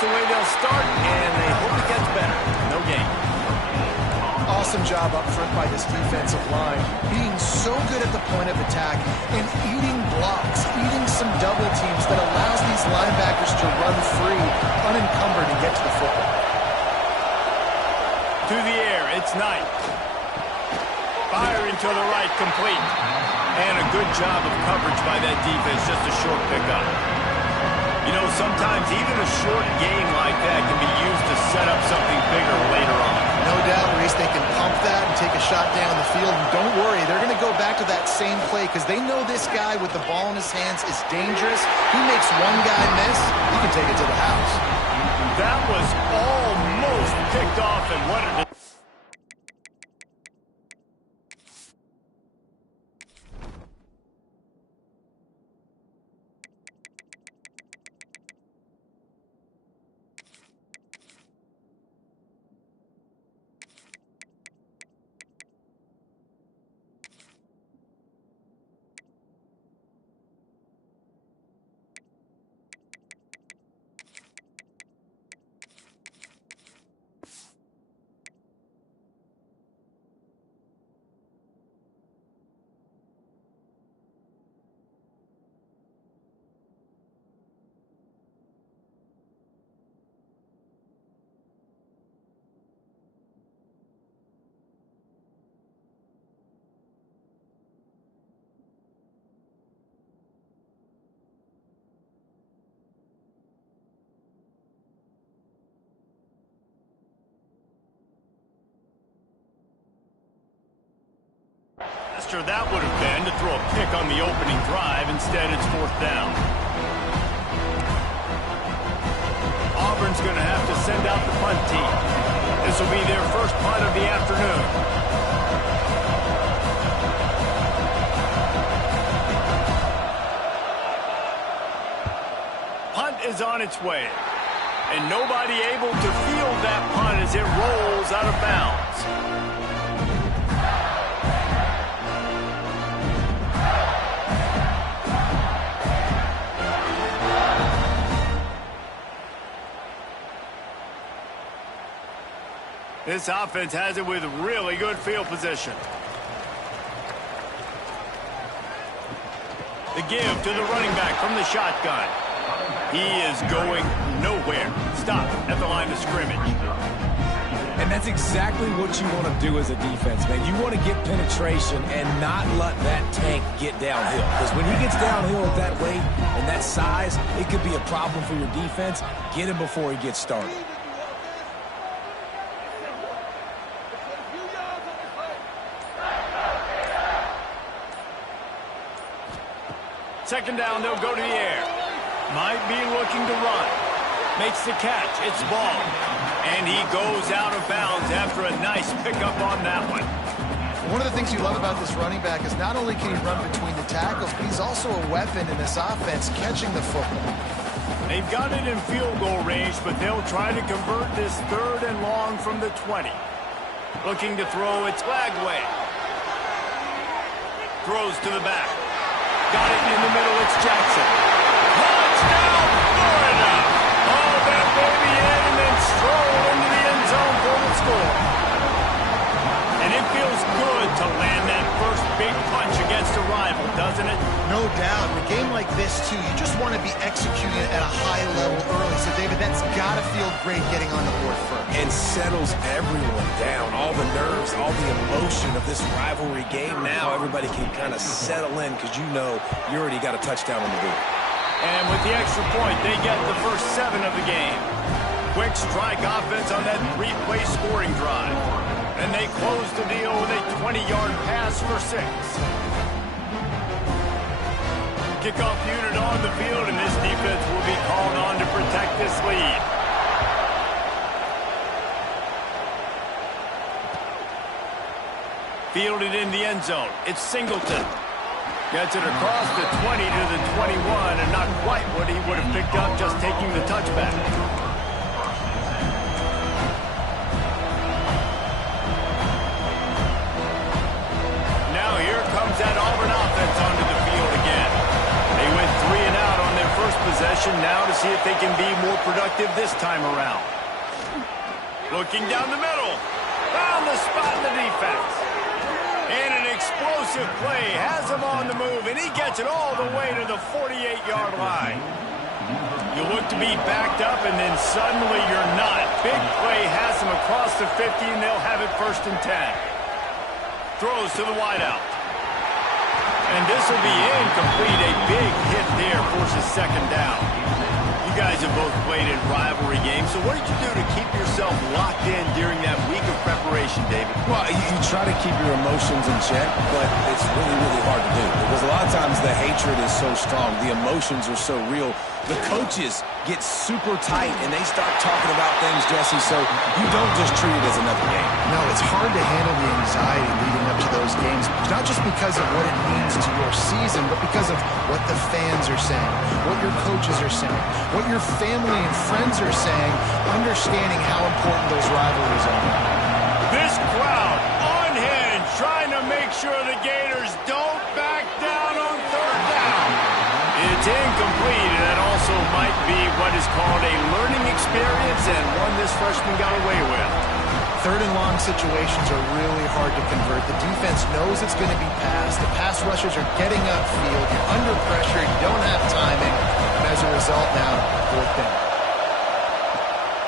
the way they'll start, and they hope it gets better. No gain. Awesome job up front by this defensive line, being so good at the point of attack and eating blocks, eating some double teams that allows these linebackers to run free, unencumbered, and get to the football. To the air, it's Knight. Firing to the right, complete. And a good job of coverage by that defense, just a short pickup. You know, sometimes even a short gain like that can be used to set up something bigger later on. No doubt, Reese, they can pump that and take a shot down the field. And don't worry, they're going to go back to that same play because they know this guy with the ball in his hands is dangerous. He makes one guy miss, he can take it to the house. That was almost picked off, and what a... That would have been to throw a pick on the opening drive. Instead, it's fourth down. Auburn's going to have to send out the punt team. This will be their first punt of the afternoon. Punt is on its way. And nobody able to field that punt as it rolls out of bounds. This offense has it with really good field position. The give to the running back from the shotgun. He is going nowhere. Stop at the line of scrimmage. And that's exactly what you want to do as a defense, man. You want to get penetration and not let that tank get downhill. Because when he gets downhill at that rate and that size, it could be a problem for your defense. Get him before he gets started. Second down, they'll go to the air. Might be looking to run. Makes the catch. It's ball. And he goes out of bounds after a nice pickup on that one. One of the things you love about this running back is not only can he run between the tackles, but he's also a weapon in this offense catching the football. They've got it in field goal range, but they'll try to convert this third and long from the 20. Looking to throw, it's Lagway. Throws to the back. Got it in the middle, it's Jackson. Touchdown, Florida! All that baby in and then stroll into the end zone for the score. And it feels good to land that first big punch against a rival, doesn't it? No doubt. In a game like this, too, you just want to be executing at a high level early. So, David, that's got to feel great getting on the board first. And settles everyone down. All the nerves, all the emotion of this rivalry game. Now everybody can kind of settle in because you know you already got a touchdown on the board. And with the extra point, they get the first 7 of the game. Quick strike offense on that 3-play scoring drive. And they close the deal with a 20-yard pass for 6. Kickoff unit on the field, and this defense will be called on to protect this lead. Fielded in the end zone. It's Singleton. Gets it across the 20 to the 21, and not quite what he would have picked up just taking the touchback. Now here comes that Auburn offense onto the field again. They went 3 and out on their first possession, now to see if they can be more productive this time around. Looking down the middle. Found the spot in the defense. And an explosive play has him on the move, and he gets it all the way to the 48-yard line. You look to be backed up, and then suddenly you're not. Big play has him across the 50, and they'll have it 1st and 10. Throws to the wideout. And this will be incomplete. A big hit there forces 2nd down. You guys have both played in rivalry games, so what did you do to keep yourself locked in during that week of preparation, David? Well, you try to keep your emotions in check, but it's really, really hard to do because a lot of times the hatred is so strong, the emotions are so real. The coaches get super tight and they start talking about things, Jesse, so you don't just treat it as another game. No, it's hard to handle the anxiety leading up to those games, not just because of what it means to your season, but because of what the fans are saying, what your coaches are saying, what your family and friends are saying, understanding how important those rivalries are. This crowd on hand trying to make sure the Gators don't back down on 3rd down. It's incomplete, and that also might be what is called a learning experience and one this freshman got away with. 3rd and long situations are really hard to convert. The defense knows it's going to be passed. The pass rushers are getting upfield. You're under pressure. You don't have timing. And as a result now, 4th down.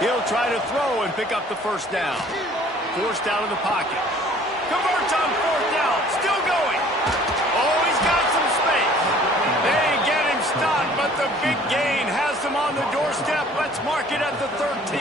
He'll try to throw and pick up the 1st down. Forced out of the pocket. Converts on 4th down. Still going. Oh, he's got some space. They get him stopped, but the big gain has him on the doorstep. Let's mark it at the 13.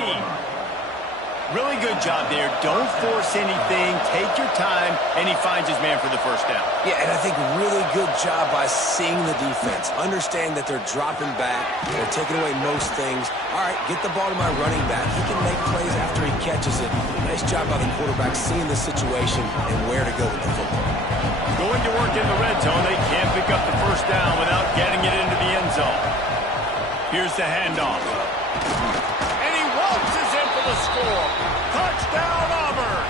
Really good job there. Don't force anything. Take your time, and he finds his man for the 1st down. Yeah, and I think really good job by seeing the defense. Understand that they're dropping back. They're taking away most things. All right, get the ball to my running back. He can make plays after he catches it. Nice job by the quarterback seeing the situation and where to go with the football. Going to work in the red zone. They can't pick up the 1st down without getting it into the end zone. Here's the handoff. And he waltzes in for the score. Touchdown, Auburn.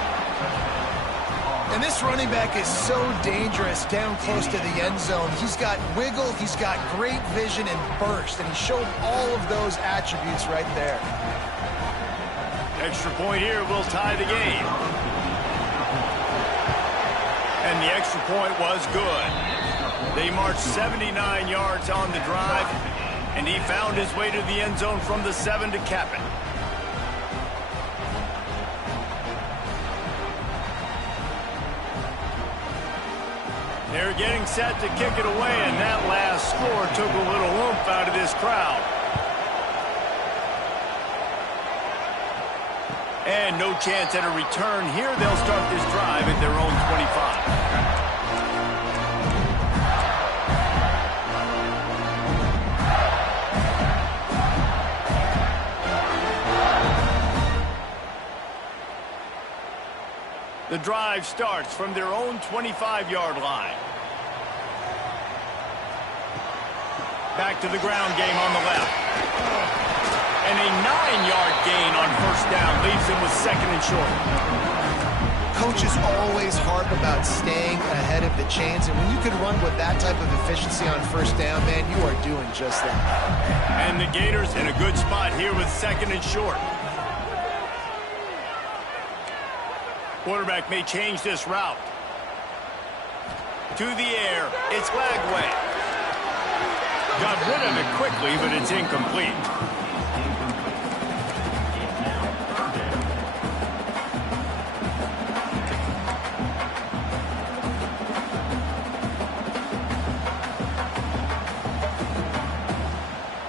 And this running back is so dangerous down close to the end zone. He's got wiggle, he's got great vision and burst, and he showed all of those attributes right there. Extra point here will tie the game. And the extra point was good. They marched 79 yards on the drive, and he found his way to the end zone from the 7 to cap it. They're getting set to kick it away, and that last score took a little oomph out of this crowd. And no chance at a return here. They'll start this drive at their own 25. The drive starts from their own 25-yard line. Back to the ground game on the left. And a 9-yard gain on 1st down leaves him with 2nd and short. Coaches always harp about staying ahead of the chains, and when you can run with that type of efficiency on 1st down, man, you are doing just that. And the Gators in a good spot here with 2nd and short. Quarterback may change this route. To the air, it's Lagway. Got rid of it quickly, but it's incomplete.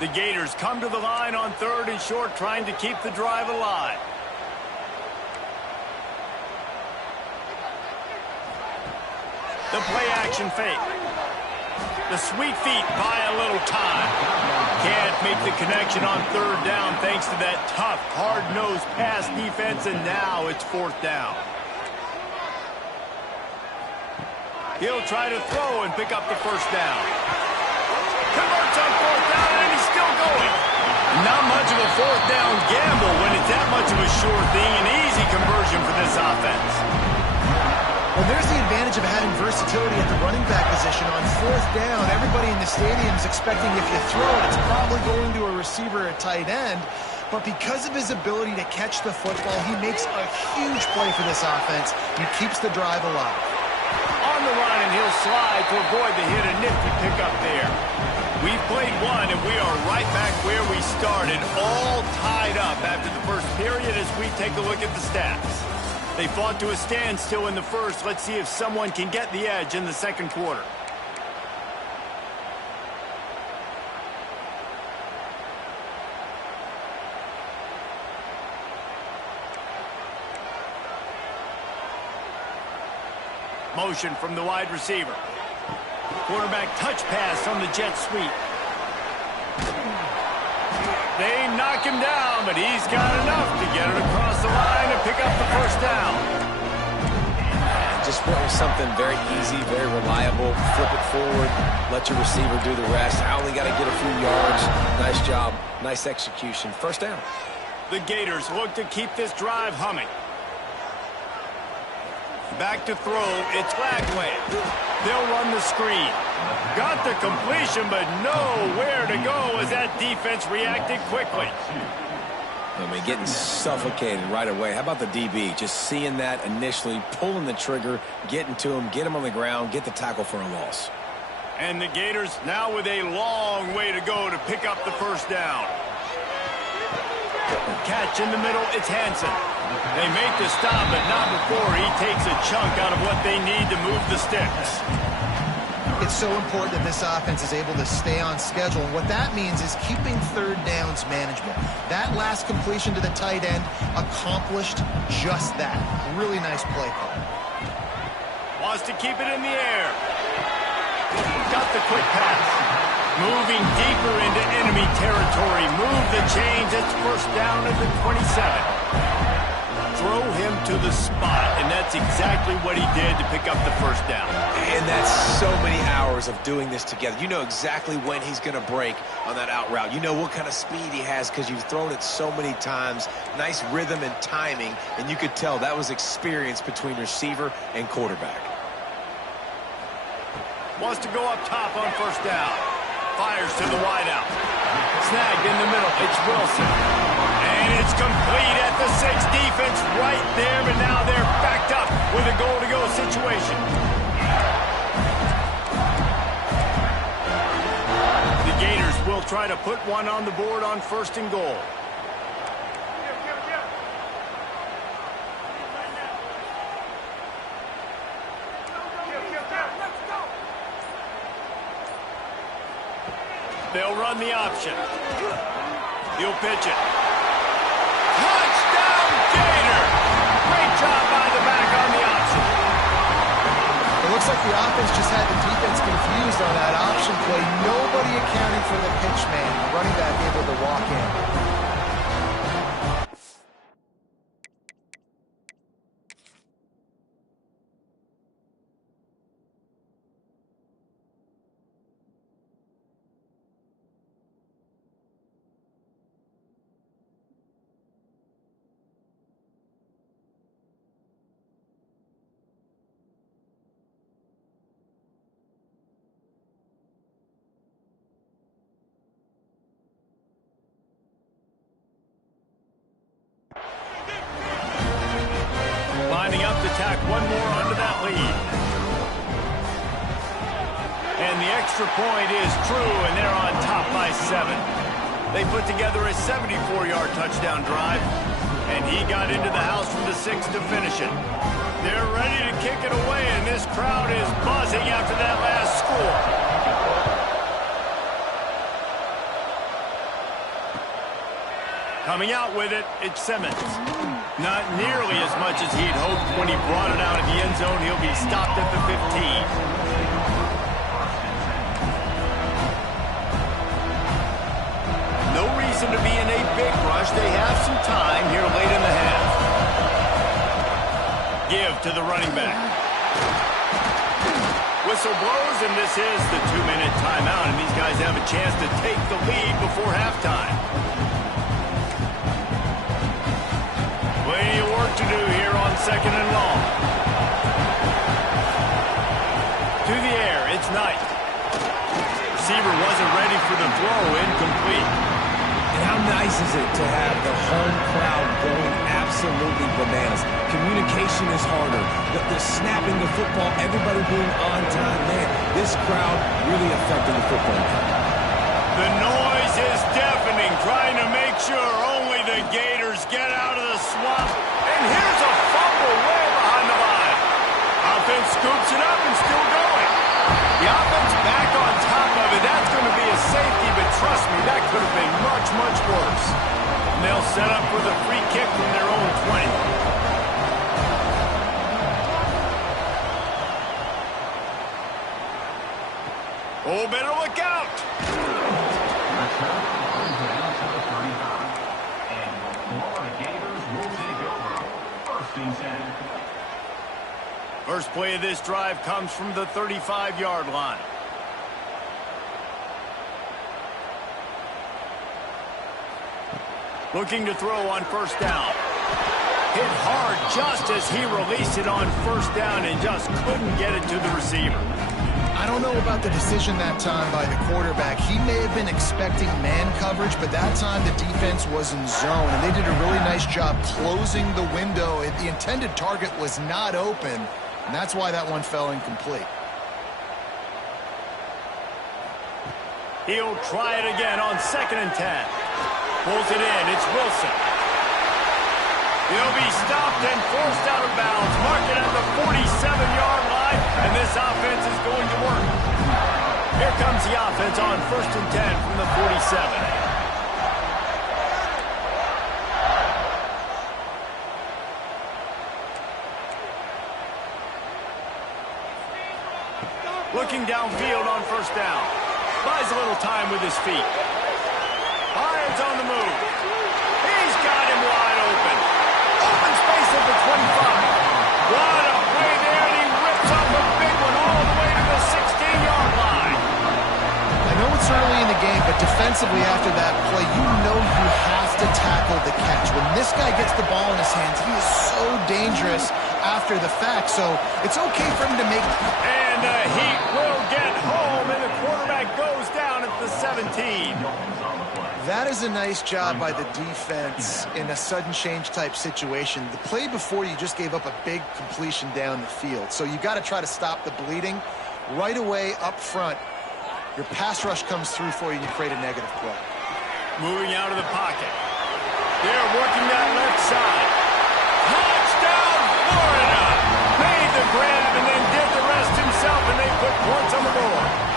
The Gators come to the line on 3rd and short, trying to keep the drive alive. The play-action fake. The sweet feet buy a little time. Can't make the connection on 3rd down thanks to that tough, hard-nosed pass defense, and now it's 4th down. He'll try to throw and pick up the 1st down. Converts on 4th down, and he's still going. Not much of a 4th down gamble when it's that much of a sure thing. An easy conversion for this offense. Well, Well, there's the advantage of having versatility at the running back position. On fourth down, everybody in the stadium is expecting if you throw it, it's probably going to a receiver or tight end. But because of his ability to catch the football, he makes a huge play for this offense. He keeps the drive alive. On the run, and he'll slide to avoid the hit. A nifty pickup there. We've played one, and we are right back where we started, all tied up after the first period as we take a look at the stats. They fought to a standstill in the first. Let's see if someone can get the edge in the second quarter. Motion from the wide receiver. Quarterback touch pass on the jet sweep. They knock him down, but he's got enough to get it across the line and pick up the first down. And just went with something very easy, very reliable. Flip it forward, let your receiver do the rest. I only got to get a few yards. Nice job, nice execution. First down. The Gators look to keep this drive humming. Back to throw, it's Lagway. They'll run the screen. Got the completion, but nowhere to go as that defense reacted quickly. I mean, getting suffocated right away. How about the DB? Just seeing that initially, pulling the trigger, getting to him, get him on the ground, get the tackle for a loss. And the Gators now with a long way to go to pick up the first down. Catch in the middle, it's Hansen. They make the stop, but not before he takes a chunk out of what they need to move the sticks. It's so important that this offense is able to stay on schedule, and what that means is keeping third downs manageable. That last completion to the tight end accomplished just that. Really nice play call. Wants to keep it in the air. Got the quick pass. Moving deeper into enemy territory. Move the chains. It's first down at the 27. Throw him to the spot, and that's exactly what he did to pick up the first down. And that's so many hours of doing this together. You know exactly when he's going to break on that out route. You know what kind of speed he has because you've thrown it so many times. Nice rhythm and timing, and you could tell that was experience between receiver and quarterback. Wants to go up top on first down. Fires to the wideout. Snagged in the middle. It's Wilson. And it's complete at the 6. Defense right there, but now they're backed up with a goal-to-go situation. The Gators will try to put one on the board on first and goal. They'll run the option. He'll pitch it. Touchdown, Gator! Great job by the back on the option. It looks like the offense just had the defense confused on that option play. Nobody accounting for the pitch man. Running back able to walk in. Lining up to tack one more onto that lead. And the extra point is true, and they're on top by 7. They put together a 74-yard touchdown drive, and he got into the house from the 6 to finish it. They're ready to kick it away, and this crowd is buzzing after that last score. Coming out with it, it's Simmons. Not nearly as much as he'd hoped when he brought it out of the end zone. He'll be stopped at the 15. No reason to be in a big rush. They have some time here late in the half. Give to the running back. Whistle blows, and this is the 2-minute timeout, and these guys have a chance to take the lead before halftime. Plenty of work to do here on second and long. To the air, it's Knight. Receiver wasn't ready for the throw, incomplete. And how nice is it to have the home crowd going absolutely bananas? Communication is harder. The snapping the football, everybody being on time. Man, this crowd really affecting the football game. The noise is deafening, trying to make sure only the Gators get out of the swamp. And here's a fumble way behind the line. Offense scoops it up and still going. The offense back on top of it. That's going to be a safety, but trust me, that could have been much, much worse. And they'll set up for the free kick from their own 20. Oh, better look out! First play of this drive comes from the 35-yard line. Looking to throw on first down. Hit hard just as he released it on first down and just couldn't get it to the receiver. I don't know about the decision that time by the quarterback. He may have been expecting man coverage, but that time the defense was in zone, and they did a really nice job closing the window. The intended target was not open, and that's why that one fell incomplete. He'll try it again on 2nd and 10. Pulls it in. It's Wilson. He'll be stopped and forced out of bounds. Mark it at the 47-yard line, and this offense is going to work. Here comes the offense on 1st and 10 from the 47. Looking downfield on first down. Buys a little time with his feet. Fires on the move. He's got him wide open. Open space at the 25. What a play there, and he rips up a big one all the way to the 16-yard line. I know it's early in the game, but defensively after that play, you know you have to tackle the catch. When this guy gets the ball in his hands, he is so dangerous after the fact, so it's okay for him to make... And the Heat will get home, and the quarterback goes down at the 17. That is a nice job by the defense in a sudden change type situation. The play before, you just gave up a big completion down the field. So you got to try to stop the bleeding right away up front. Your pass rush comes through for you and you create a negative play. Moving out of the pocket. They're working that left side. Touchdown, Florida! Made the grab and then did the rest himself, and they put points on the board.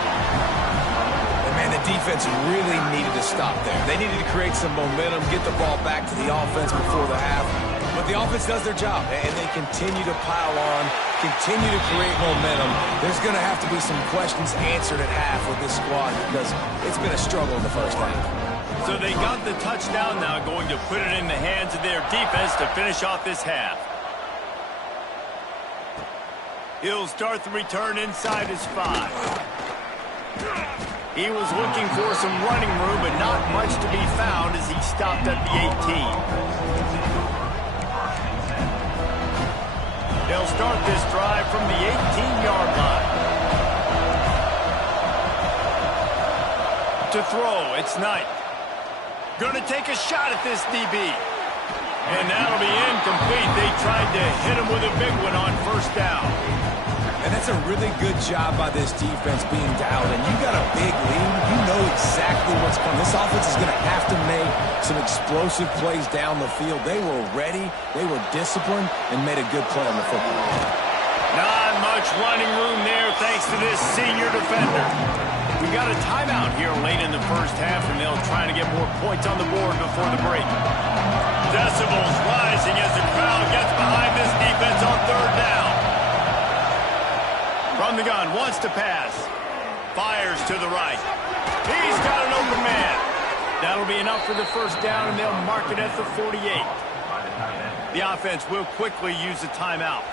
Man, the defense really needed to stop there. They needed to create some momentum, get the ball back to the offense before the half. But the offense does their job, and they continue to pile on, continue to create momentum. There's going to have to be some questions answered at half with this squad because it's been a struggle in the first half. So they got the touchdown now, going to put it in the hands of their defense to finish off this half. He'll start the return inside his 5. He was looking for some running room, but not much to be found as he stopped at the 18. They'll start this drive from the 18-yard line. To throw, it's Knight. Gonna take a shot at this DB. And that'll be incomplete. They tried to hit him with a big one on first down. And that's a really good job by this defense being dialed in. You got a big lead. You know exactly what's coming. This offense is going to have to make some explosive plays down the field. They were ready, they were disciplined, and made a good play on the football. Not much running room there thanks to this senior defender. We got a timeout here late in the first half, and they'll try to get more points on the board before the break. Decibels rising as the crowd gets behind this defense on third down. From the gun, wants to pass. Fires to the right. He's got an open man. That'll be enough for the first down, and they'll mark it at the 48. The offense will quickly use a timeout.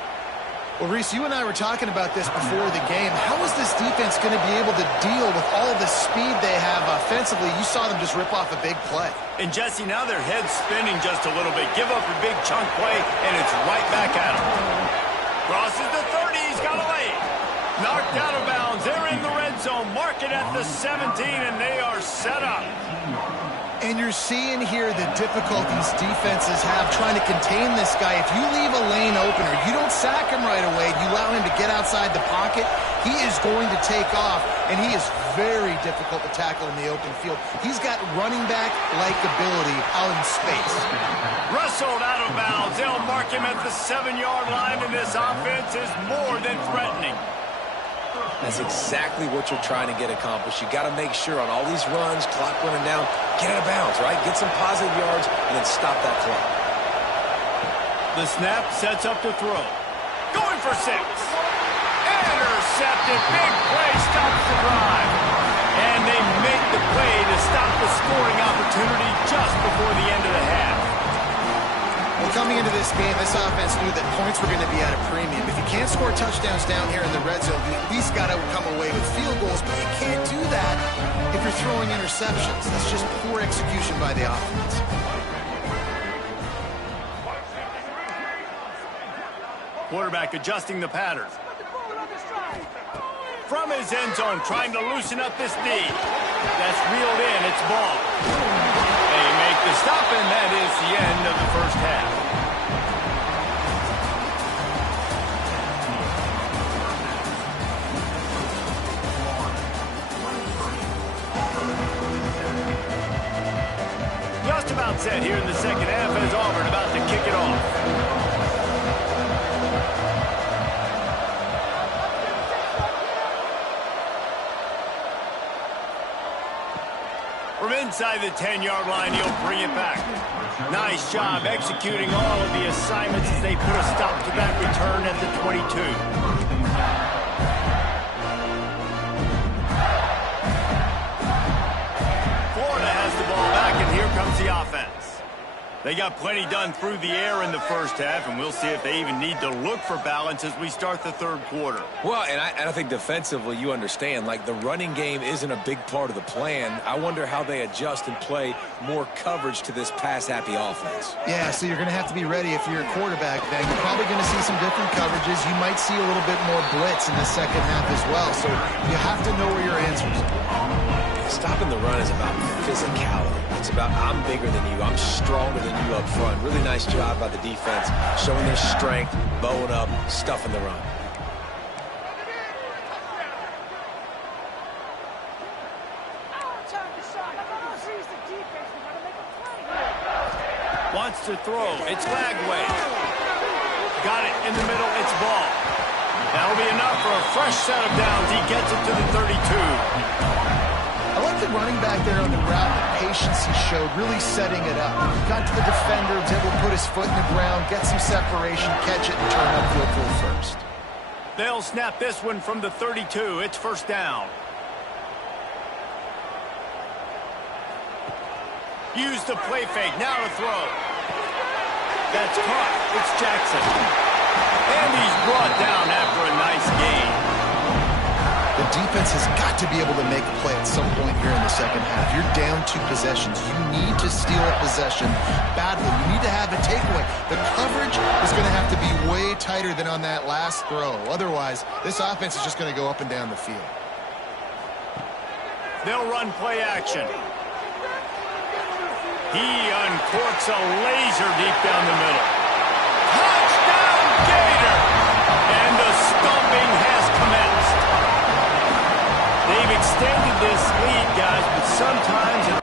Well, Reese, you and I were talking about this before the game. How is this defense going to be able to deal with all the speed they have offensively? You saw them just rip off a big play. And, Jesse, now their head's spinning just a little bit. Give up a big chunk play, and it's right back at him. Crosses the 30. He's got a lane. knocked out of bounds. They're in the red zone. Mark it at the 17, and they are set up. And you're seeing here the difficulties defenses have trying to contain this guy. If you leave a lane open or you don't sack him right away, you allow him to get outside the pocket, he is going to take off, and he is very difficult to tackle in the open field. He's got running back-like ability out in space. Wrestled out of bounds. They'll mark him at the 7-yard line, and this offense is more than threatening. That's exactly what you're trying to get accomplished. You got to make sure on all these runs, clock running down, get out of bounds, right? Get some positive yards and then stop that clock. The snap sets up to throw. Going for 6. Intercepted. Big play stops the drive. And they make the play to stop the scoring opportunity just before the end of the half. Well, coming into this game, this offense knew that points were going to be at a premium. If you can't score touchdowns down here in the red zone, you at least got to come away with field goals, but you can't do that if you're throwing interceptions. That's just poor execution by the offense. Quarterback adjusting the pattern. From his end zone, trying to loosen up this D. That's reeled in. It's ball. They make the stop, and that is the end of the first half. Just about set here in the second half as Auburn about to kick it off. From inside the 10-yard line, he'll bring it back. Nice job executing all of the assignments as they put a stop to that return at the 22. Florida has the ball back, and here comes the offense. They got plenty done through the air in the first half, and we'll see if they even need to look for balance as we start the third quarter. Well, and I think defensively, you understand, like the running game isn't a big part of the plan. I wonder how they adjust and play more coverage to this pass-happy offense. Yeah, so you're going to have to be ready if you're a quarterback then. You're probably going to see some different coverages. You might see a little bit more blitz in the second half as well, so you have to know where your answers are. Stopping the run is about physicality. It's about I'm bigger than you. I'm stronger than you up front. Really nice job by the defense, showing their strength, bowing up, stuffing the run. Wants to throw. It's Lagway. Got it in the middle. It's ball. That'll be enough for a fresh set of downs. He gets it to the 32. I like the running back there on the route, the patience he showed, really setting it up. Got to the defender, was able to put his foot in the ground, get some separation, catch it, and turn upfield for the first. They'll snap this one from the 32. It's first down. Use the play fake. Now to throw. That's caught. It's Jackson. And he's brought down after a nice gain. The defense has got to be able to make a play at some point here in the second half. You're down 2 possessions. You need to steal a possession badly. You need to have a takeaway. The coverage is going to have to be way tighter than on that last throw. Otherwise, this offense is just going to go up and down the field. They'll run play action. He uncorks a laser deep down the middle. Touchdown, Gator! And the stomping has commenced. They've extended this lead, guys, but sometimes...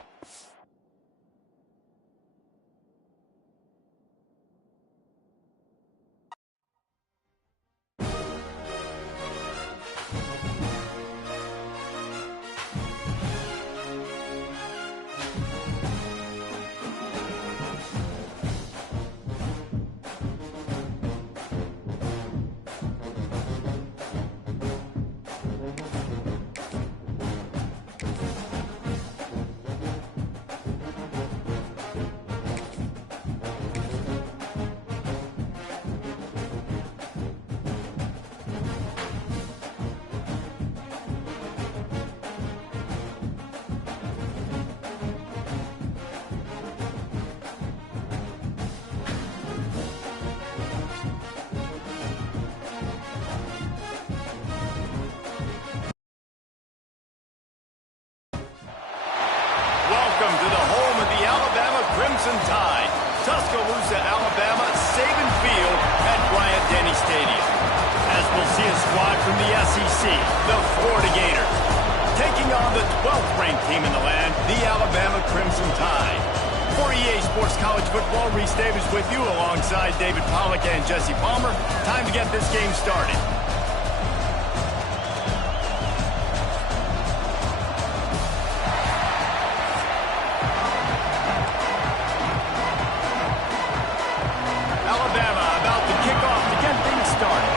Crimson Tide. Tuscaloosa, Alabama, Saban Field at Bryant-Denny Stadium. As we'll see a squad from the SEC, the Florida Gators, taking on the 12th ranked team in the land, the Alabama Crimson Tide. For EA Sports College Football, Reese Davis with you alongside David Pollack and Jesse Palmer. Time to get this game started. Alabama about to kick off to get things started.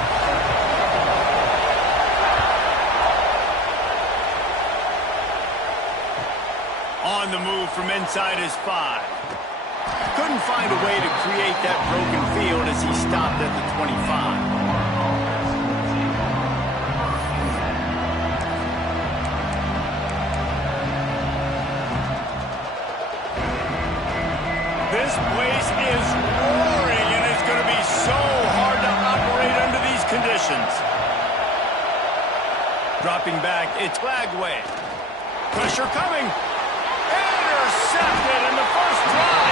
On the move from inside his 5. Couldn't find a way to create that broken field as he stopped at the 25. This place is roaring, and it's going to be so hard to operate under these conditions. Dropping back, it's Flagway. Pressure coming. Intercepted in the first drive.